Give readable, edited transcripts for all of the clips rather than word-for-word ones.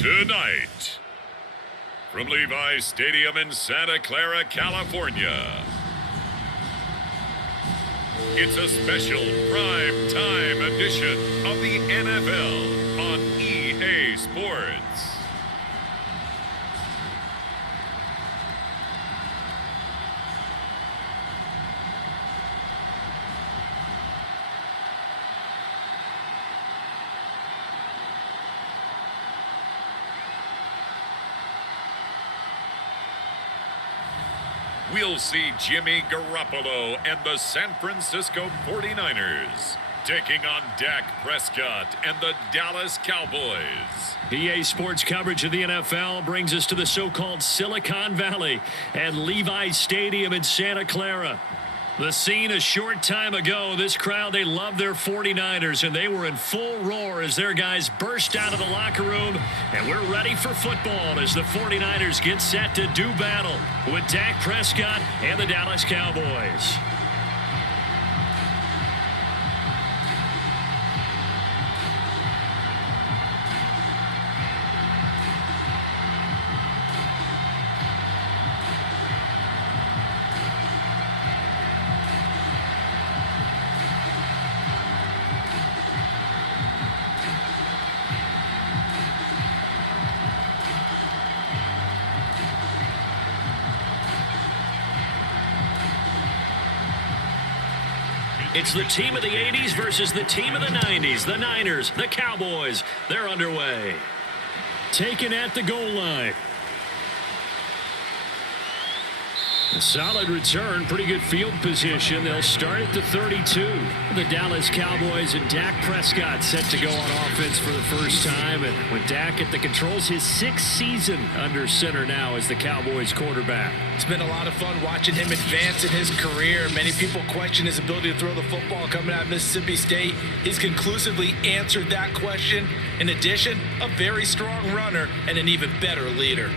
Tonight, from Levi's Stadium in Santa Clara, California, it's a special prime time edition of the NFL on EA Sports. We'll see Jimmy Garoppolo and the San Francisco 49ers taking on Dak Prescott and the Dallas Cowboys. EA Sports coverage of the NFL brings us to the so-called Silicon Valley and Levi's Stadium in Santa Clara. The scene a short time ago, this crowd, they loved their 49ers, and they were in full roar as their guys burst out of the locker room, and we're ready for football as the 49ers get set to do battle with Dak Prescott and the Dallas Cowboys. It's the team of the 80s versus the team of the 90s. The Niners, the Cowboys, they're underway. Taken at the goal line. A solid return, pretty good field position. They'll start at the 32. The Dallas Cowboys and Dak Prescott set to go on offense for the first time. And with Dak at the controls, his sixth season under center now as the Cowboys quarterback. It's been a lot of fun watching him advance in his career. Many people question his ability to throw the football coming out of Mississippi State. He's conclusively answered that question. In addition, a very strong runner and an even better leader.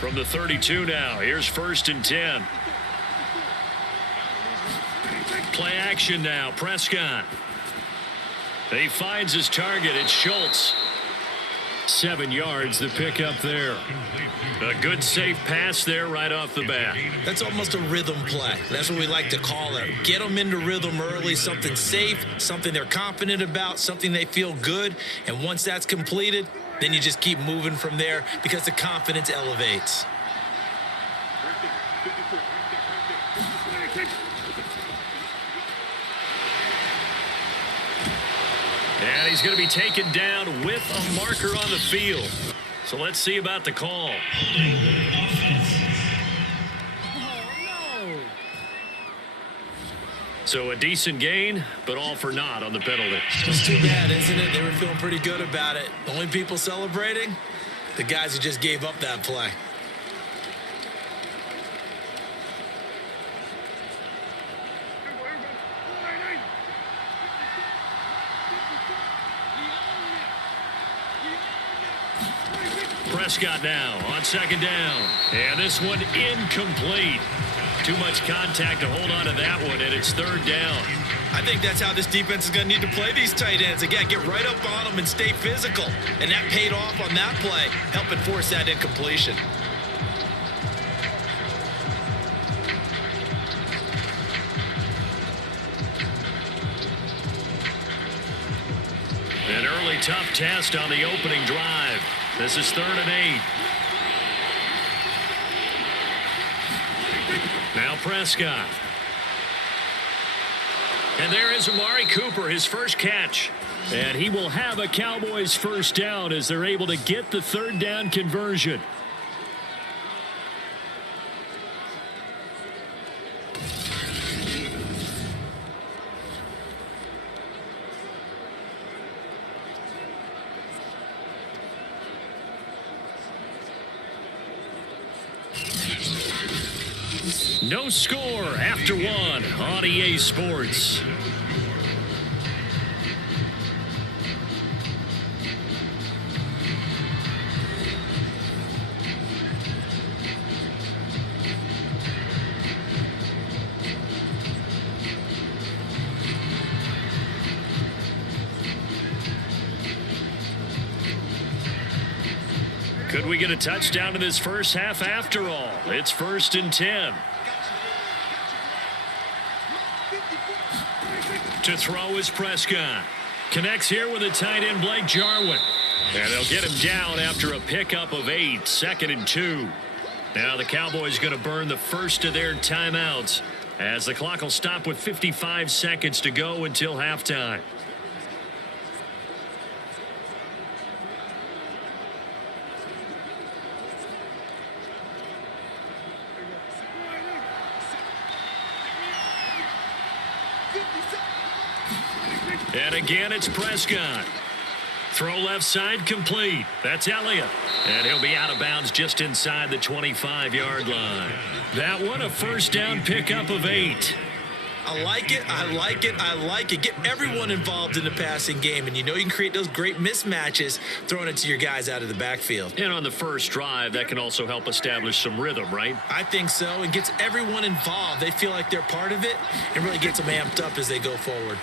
From the 32 now, here's 1st and 10. Play action now, Prescott. He finds his target, it's Schultz. 7 yards, the pickup there. A good safe pass there right off the bat. That's almost a rhythm play. That's what we like to call it. Get them into rhythm early, something safe, something they're confident about, something they feel good. And once that's completed, then you just keep moving from there because the confidence elevates. And he's going to be taken down with a marker on the field. So let's see about the call. So a decent gain, but all for naught on the penalty. It's too bad, isn't it? They were feeling pretty good about it. The only people celebrating, the guys who just gave up that play. Prescott now on 2nd down. And this one incomplete. Too much contact to hold on to that one, and it's 3rd down. I think that's how this defense is going to need to play these tight ends. Again, get right up on them and stay physical. And that paid off on that play, helping force that incompletion. An early tough test on the opening drive. This is 3rd and 8. Now Prescott. And there is Amari Cooper, his first catch. And he will have a Cowboys first down as they're able to get the 3rd down conversion. No score after 1 on EA Sports. we get a touchdown in this first half after all. It's 1st and 10. To throw is Prescott. Connects here with a tight end, Blake Jarwin. And they'll get him down after a pickup of 8. 2nd and 2. Now the Cowboys going to burn the first of their timeouts as the clock will stop with 55 seconds to go until halftime. And again, it's Prescott. Throw left side complete. That's Elliott. And he'll be out of bounds just inside the 25-yard line. That one, a first down pickup of 8. I like it. I like it. I like it. Get everyone involved in the passing game. And you know you can create those great mismatches throwing it to your guys out of the backfield. And on the first drive, that can also help establish some rhythm, right? I think so. It gets everyone involved. They feel like they're part of it and really gets them amped up as they go forward.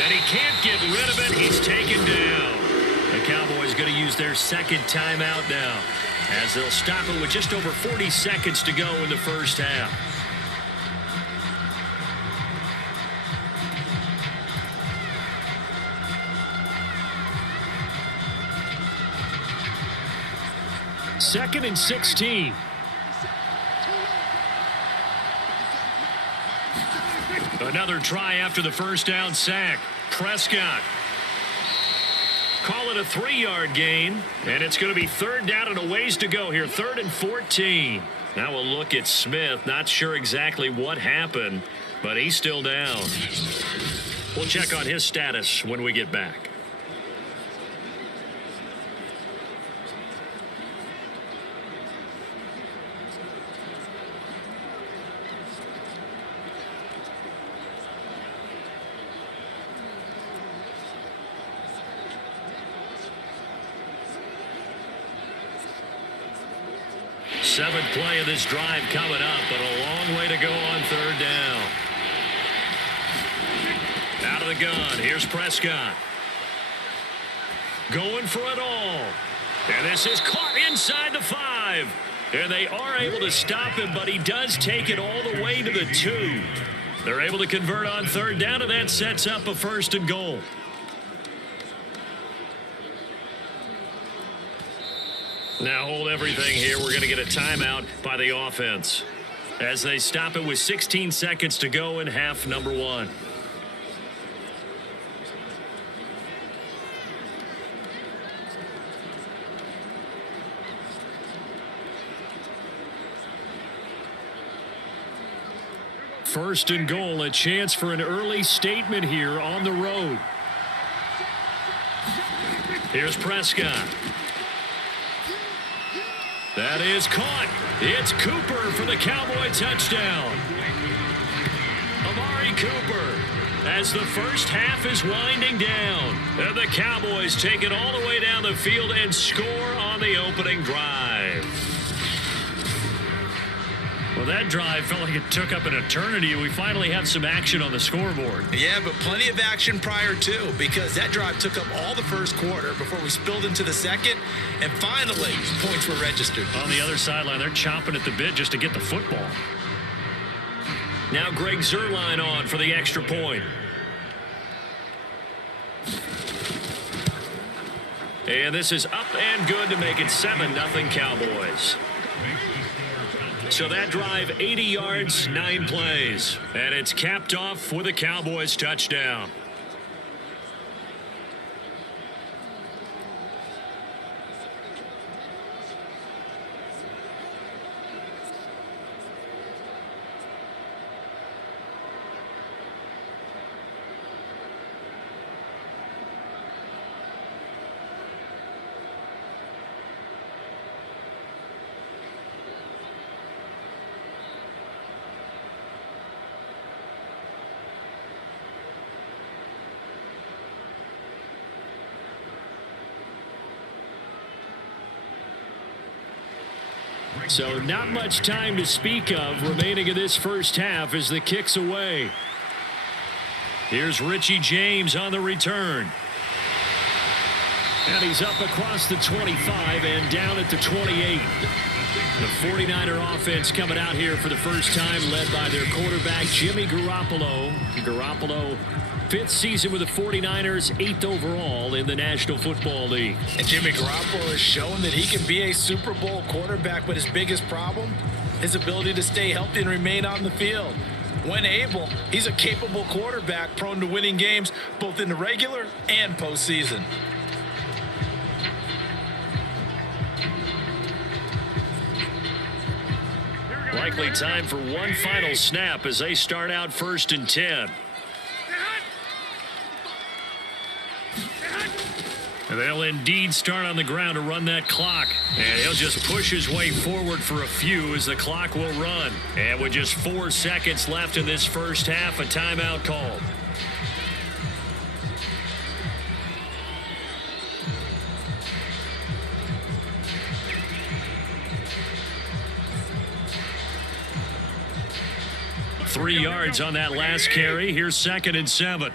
And he can't get rid of it. He's taken down. The Cowboys going to use their second timeout now as they'll stop it with just over 40 seconds to go in the first half. Second and 16. Another try after the first down sack. Prescott. Call it a 3-yard gain, and it's going to be 3rd down and a ways to go here. 3rd and 14. Now we'll look at Smith. Not sure exactly what happened, but he's still down. We'll check on his status when we get back. Seventh play of this drive coming up, but a long way to go on 3rd down. Out of the gun, here's Prescott. Going for it all. And this is caught inside the 5. And they are able to stop him, but he does take it all the way to the 2. They're able to convert on 3rd down, and that sets up a 1st and goal. Now hold everything here. We're going to get a timeout by the offense as they stop it with 16 seconds to go in half number 1. First and goal, a chance for an early statement here on the road. Here's Prescott. That is caught. It's Cooper for the Cowboy touchdown. Amari Cooper as the first half is winding down. And the Cowboys take it all the way down the field and score on the opening drive. Well, that drive felt like it took up an eternity. We finally have some action on the scoreboard. Yeah, but plenty of action prior to, because that drive took up all the first quarter before we spilled into the second, and finally, points were registered. On the other sideline, they're chomping at the bit just to get the football. Now Greg Zuerlein on for the extra point. And this is up and good to make it 7-0 Cowboys. So that drive, 80 yards, 9 plays. And it's capped off with a Cowboys touchdown. So not much time to speak of remaining in this first half as the kick's away. Here's Richie James on the return. And he's up across the 25 and down at the 28. The 49er offense coming out here for the first time, led by their quarterback, Jimmy Garoppolo. Garoppolo, 5th season with the 49ers, 8th overall in the National Football League. And Jimmy Garoppolo has shown that he can be a Super Bowl quarterback, but his biggest problem, his ability to stay healthy and remain on the field. When able, he's a capable quarterback prone to winning games both in the regular and postseason. Likely time for one final snap as they start out 1st and 10. And they'll indeed start on the ground to run that clock. And he'll just push his way forward for a few as the clock will run. And with just 4 seconds left in this first half, a timeout called. Three yards on that last carry. Here's 2nd and 7.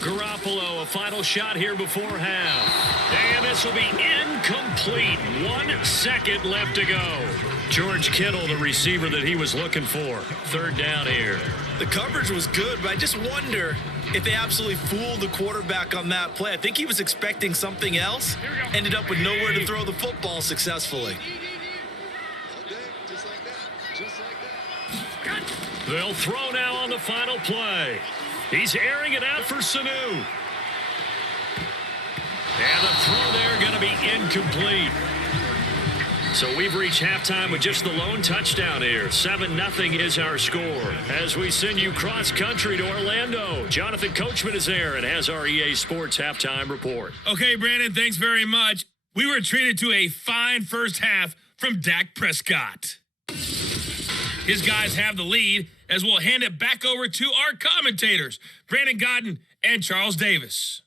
Garoppolo, a final shot here before half. And this will be incomplete. 1 second left to go. George Kittle, the receiver that he was looking for. 3rd down here. The coverage was good, but I just wonder if they absolutely fooled the quarterback on that play. I think he was expecting something else. Ended up with nowhere to throw the football successfully. They'll throw now on the final play. He's airing it out for Sanu. And the throw there going to be incomplete. So we've reached halftime with just the lone touchdown here. 7-0 is our score. As we send you cross-country to Orlando, Jonathan Coachman is there and has our EA Sports halftime report. Okay, Brandon, thanks very much. We were treated to a fine first half from Dak Prescott. His guys have the lead as we'll hand it back over to our commentators, Brandon Godden and Charles Davis.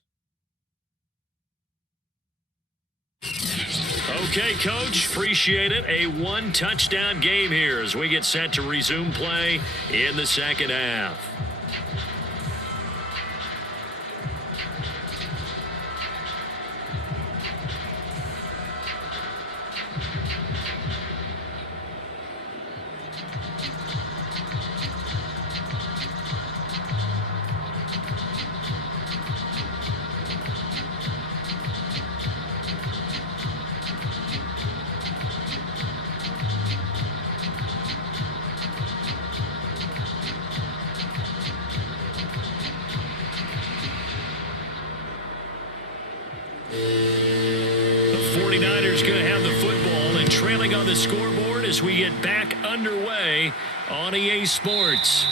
Okay, Coach, appreciate it. A 1-touchdown game here as we get set to resume play in the second half. Scoreboard as we get back underway on EA Sports.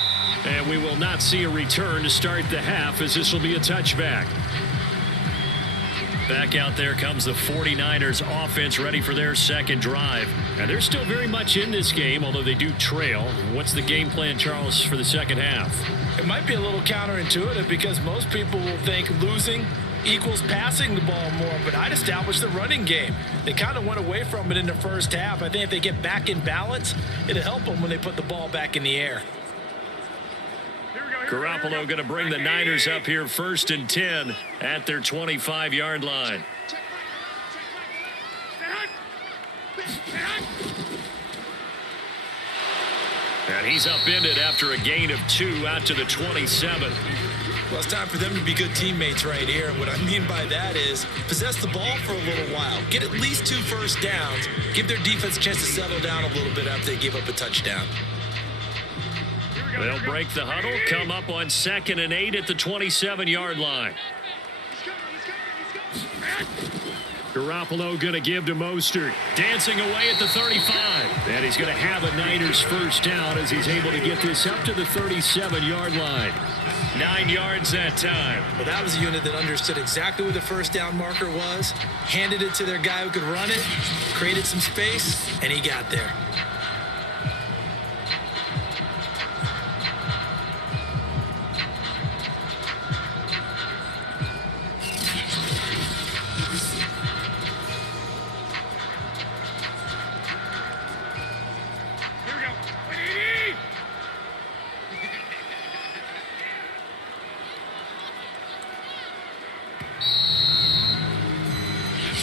And we will not see a return to start the half as this will be a touchback. Back out there comes the 49ers offense ready for their second drive. And they're still very much in this game, although they do trail. What's the game plan, Charles, for the second half? It might be a little counterintuitive because most people will think losing equals passing the ball more, but I'd establish the running game. They kind of went away from it in the first half. I think if they get back in balance, it'll help them when they put the ball back in the air. Garoppolo going to bring the Niners up here 1st and 10 at their 25-yard line. And he's upended after a gain of 2 out to the 27. Well, it's time for them to be good teammates right here. And what I mean by that is possess the ball for a little while. Get at least 2 first downs. Give their defense a chance to settle down a little bit after they give up a touchdown. They'll break the huddle, come up on 2nd and 8 at the 27-yard line. Garoppolo going to give to Mostert. Dancing away at the 35. And he's going to have a Niners first down as he's able to get this up to the 37-yard line. 9 yards that time. Well, that was a unit that understood exactly where the first down marker was, handed it to their guy who could run it, created some space, and he got there.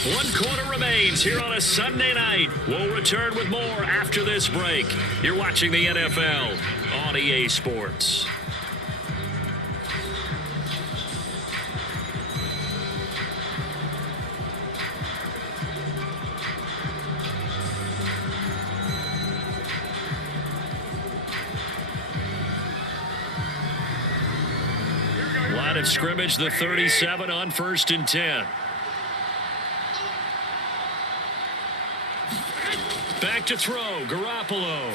One quarter remains here on a Sunday night. We'll return with more after this break. You're watching the NFL on EA Sports. Line of scrimmage, the 37 on 1st and 10. Back to throw, Garoppolo.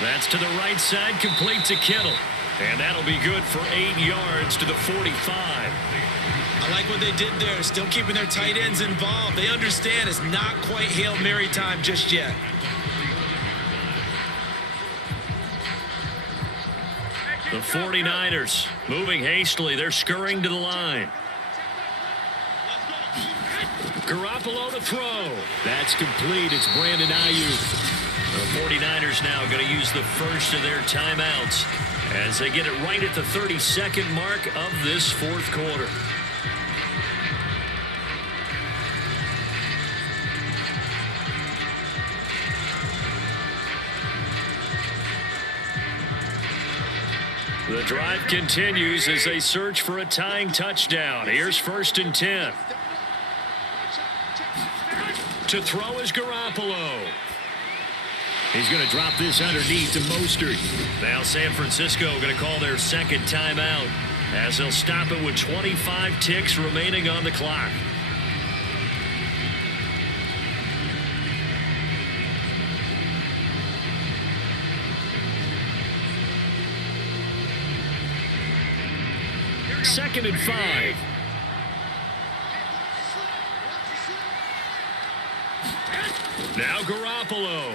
That's to the right side, complete to Kittle. And that'll be good for 8 yards to the 45. I like what they did there, still keeping their tight ends involved. They understand it's not quite Hail Mary time just yet. The 49ers moving hastily. They're scurrying to the line. Garoppolo to throw. That's complete. It's Brandon Ayuk. The 49ers now going to use the first of their timeouts as they get it right at the 32nd mark of this fourth quarter. The drive continues as they search for a tying touchdown. Here's 1st and 10. To throw is Garoppolo. He's going to drop this underneath to Mostert. Now San Francisco going to call their second timeout as they'll stop it with 25 ticks remaining on the clock. Second and 5. Now Garoppolo.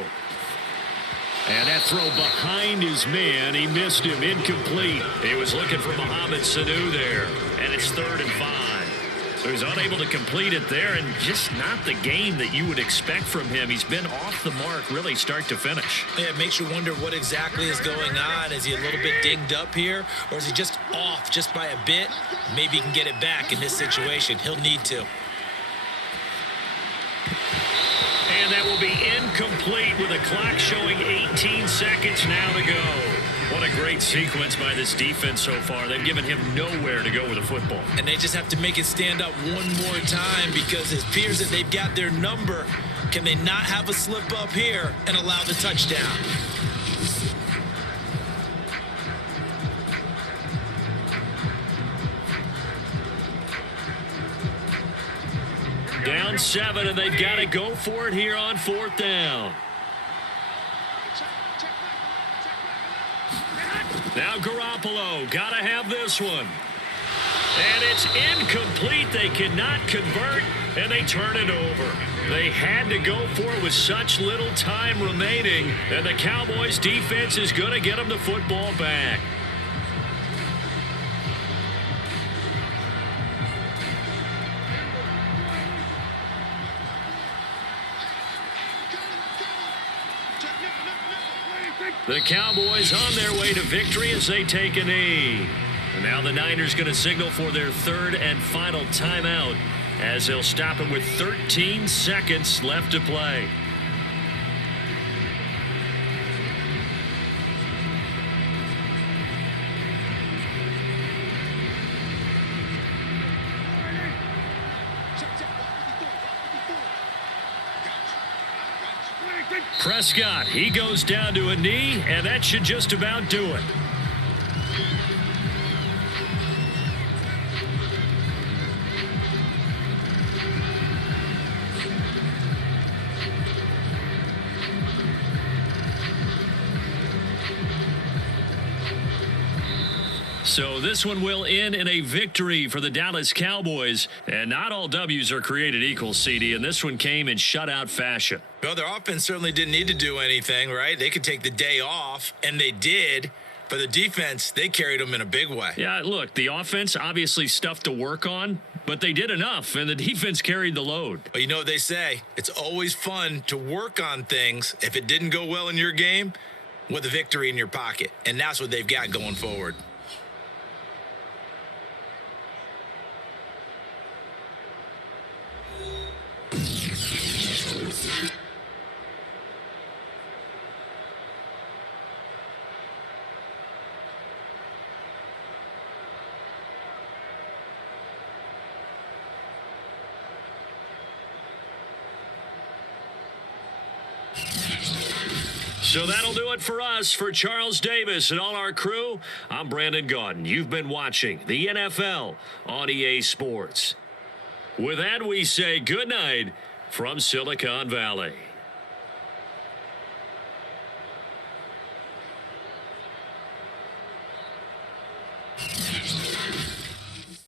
And that throw behind his man. He missed him. Incomplete. He was looking for Mohamed Sanu there. And it's 3rd and 5. So he's unable to complete it there, and just not the game that you would expect from him. He's been off the mark really start to finish. Yeah, it makes you wonder what exactly is going on. Is he a little bit dinged up here, or is he just off just by a bit? Maybe he can get it back in this situation. He'll need to. And that will be incomplete with the clock showing 18 seconds now to go. What a great sequence by this defense so far. They've given him nowhere to go with the football. And they just have to make it stand up one more time because it appears that they've got their number. Can they not have a slip up here and allow the touchdown? Down 7, and they've got to go for it here on 4th down. Now Garoppolo, got to have this one. And it's incomplete. They cannot convert, and they turn it over. They had to go for it with such little time remaining, and the Cowboys defense is going to get them the football back. The Cowboys on their way to victory as they take a knee. And now the Niners going to signal for their 3rd and final timeout as they'll stop it with 13 seconds left to play. Prescott, he goes down to a knee, and that should just about do it. So this one will end in a victory for the Dallas Cowboys. And not all W's are created equal, CD, and this one came in shutout fashion. Well, their offense certainly didn't need to do anything, right? They could take the day off, and they did. For the defense, they carried them in a big way. Yeah, look, the offense, obviously stuff to work on, but they did enough, and the defense carried the load. But you know what they say, it's always fun to work on things if it didn't go well in your game with a victory in your pocket, and that's what they've got going forward. So that'll do it for us. For Charles Davis and all our crew, I'm Brandon Gaudin. You've been watching the NFL on EA Sports. With that, we say good night from Silicon Valley.